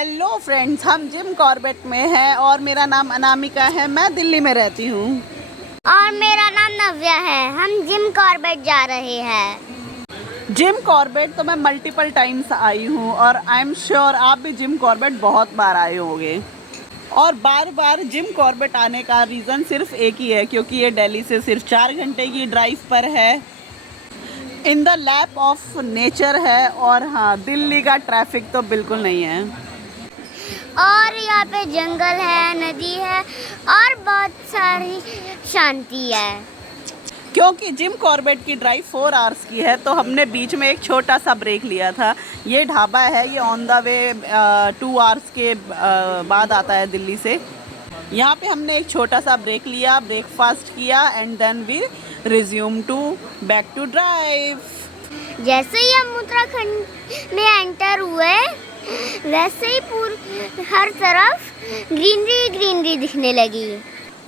Hello friends, हम Jim Corbett में हैं और मेरा नाम अनामिका है। मैं दिल्ली में रहती हूँ। और मेरा नाम नव्या है। हम जिम कॉर्बेट जा रहे हैं। जिम कॉर्बेट तो मैं मल्टीपल टाइम्स आई हूँ और आई एम श्योर आप भी जिम कॉर्बेट बहुत बार आए होंगे। और बार बार जिम कॉर्बेट आने का रीज़न सिर्फ एक ही है, क्योंकि ये दिल्ली से सिर्फ 4 घंटे की ड्राइव पर है, in the lap of nature है। और हाँ, दिल्ली का ट्रैफिक तो बिल्कुल नहीं है। और यहाँ पे जंगल है, नदी है और बहुत सारी शांति है। क्योंकि जिम कॉर्बेट की ड्राइव 4 आवर्स की है, तो हमने बीच में एक छोटा सा ब्रेक लिया था। ये ढाबा है, ये ऑन द वे 2 आवर्स के बाद आता है दिल्ली से। यहाँ पे हमने एक छोटा सा ब्रेक लिया, ब्रेकफास्ट किया and then we resume to back to drive. जैसे ही हम उत्तराखंड में एंटर हुए, वैसे ही हर तरफ ग्रीनरी दिखने लगी।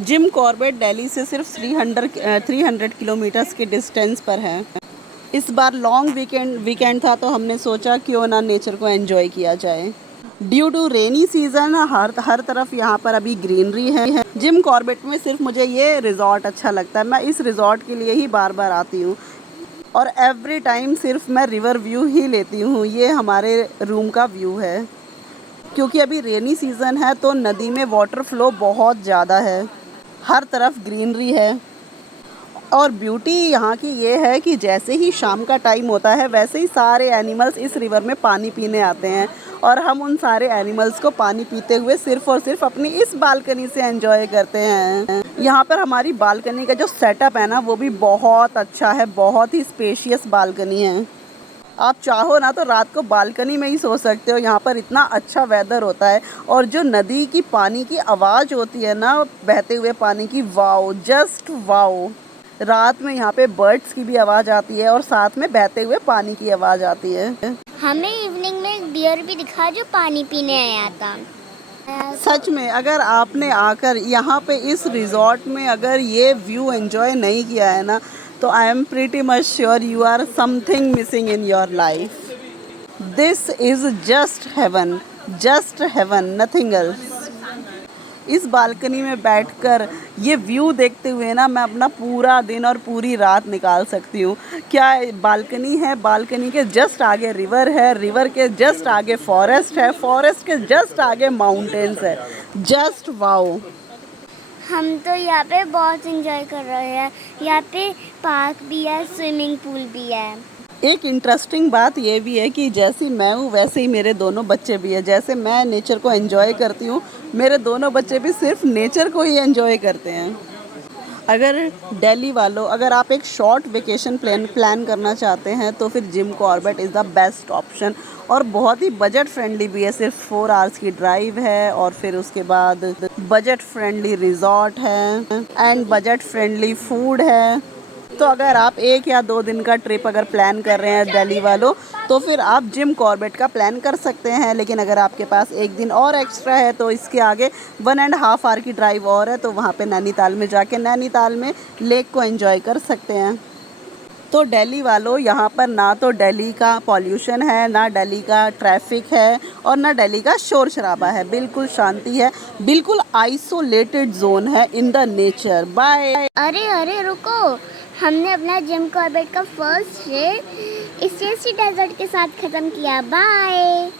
जिम कॉर्बेट दिल्ली से सिर्फ 300 किलोमीटर्स के डिस्टेंस पर है। इस बार लॉन्ग वीकेंड था, तो हमने सोचा क्यों ना नेचर को एंजॉय किया जाए। ड्यू टू रेनी सीजन हर तरफ यहाँ पर अभी ग्रीनरी है। जिम कॉर्बेट में सिर्फ मुझे ये रिजॉर्ट अच्छा लगता है। मैं इस रिजॉर्ट के लिए ही बार बार आती हूँ और एवरी टाइम सिर्फ मैं रिवर व्यू ही लेती हूँ। ये हमारे रूम का व्यू है। क्योंकि अभी रेनी सीज़न है, तो नदी में वाटर फ्लो बहुत ज़्यादा है, हर तरफ ग्रीनरी है। और ब्यूटी यहाँ की ये है कि जैसे ही शाम का टाइम होता है, वैसे ही सारे एनिमल्स इस रिवर में पानी पीने आते हैं और हम उन सारे एनिमल्स को पानी पीते हुए सिर्फ और सिर्फ अपनी इस बालकनी से एंजॉय करते हैं। यहाँ पर हमारी बालकनी का जो सेटअप है ना, वो भी बहुत अच्छा है। बहुत ही स्पेशियस बालकनी है। आप चाहो ना तो रात को बालकनी में ही सो सकते हो। यहाँ पर इतना अच्छा वेदर होता है। और जो नदी की पानी की आवाज़ होती है ना, बहते हुए पानी की, वाओ, जस्ट वाओ। रात में यहाँ पे बर्ड्स की भी आवाज़ आती है और साथ में बहते हुए पानी की आवाज़ आती है। हमें इवनिंग में एक डियर भी दिखा जो पानी पीने आया था। सच में, अगर आपने आकर यहाँ पे इस रिजॉर्ट में अगर ये व्यू एंजॉय नहीं किया है ना, तो I am pretty much sure you are something missing in your life. This is just heaven, nothing else. इस बालकनी में बैठकर ये व्यू देखते हुए ना, मैं अपना पूरा दिन और पूरी रात निकाल सकती हूँ। क्या बालकनी है, बालकनी के जस्ट आगे रिवर है, रिवर के जस्ट आगे फॉरेस्ट है, फॉरेस्ट के जस्ट आगे माउंटेन्स है। Just wow. हम तो यहाँ पे बहुत इंजॉय कर रहे हैं। यहाँ पे पार्क भी है, स्विमिंग पूल भी है। एक इंटरेस्टिंग बात ये भी है कि जैसी मैं हूँ वैसे ही मेरे दोनों बच्चे भी हैं। जैसे मैं नेचर को एंजॉय करती हूँ, मेरे दोनों बच्चे भी सिर्फ नेचर को ही एंजॉय करते हैं। अगर दिल्ली वालों, अगर आप एक शॉर्ट वेकेशन प्लान करना चाहते हैं, तो फिर Jim Corbett is the best option. और बहुत ही बजट फ्रेंडली भी है। सिर्फ 4 आवर्स की ड्राइव है और फिर उसके बाद बजट फ्रेंडली रिजॉर्ट है एंड बजट फ्रेंडली फूड है। तो अगर आप 1 या 2 दिन का ट्रिप अगर प्लान कर रहे हैं दिल्ली वालों, तो फिर आप जिम कॉर्बेट का प्लान कर सकते हैं। लेकिन अगर आपके पास 1 दिन और एक्स्ट्रा है, तो इसके आगे 1.5 आवर की ड्राइव और है, तो वहाँ पे नैनीताल में जाके नैनीताल में लेक को एंजॉय कर सकते हैं। तो दिल्ली वालों, यहाँ पर ना तो दिल्ली का पॉल्यूशन है, ना दिल्ली का ट्रैफिक है और ना दिल्ली का शोर शराबा है। बिल्कुल शांति है, बिल्कुल आइसोलेटेड जोन है इन द नेचर। बाय। अरे रुको, हमने अपना जिम कॉर्बेट का फर्स्ट डे इस डेजर्ट के साथ ख़त्म किया। बाय।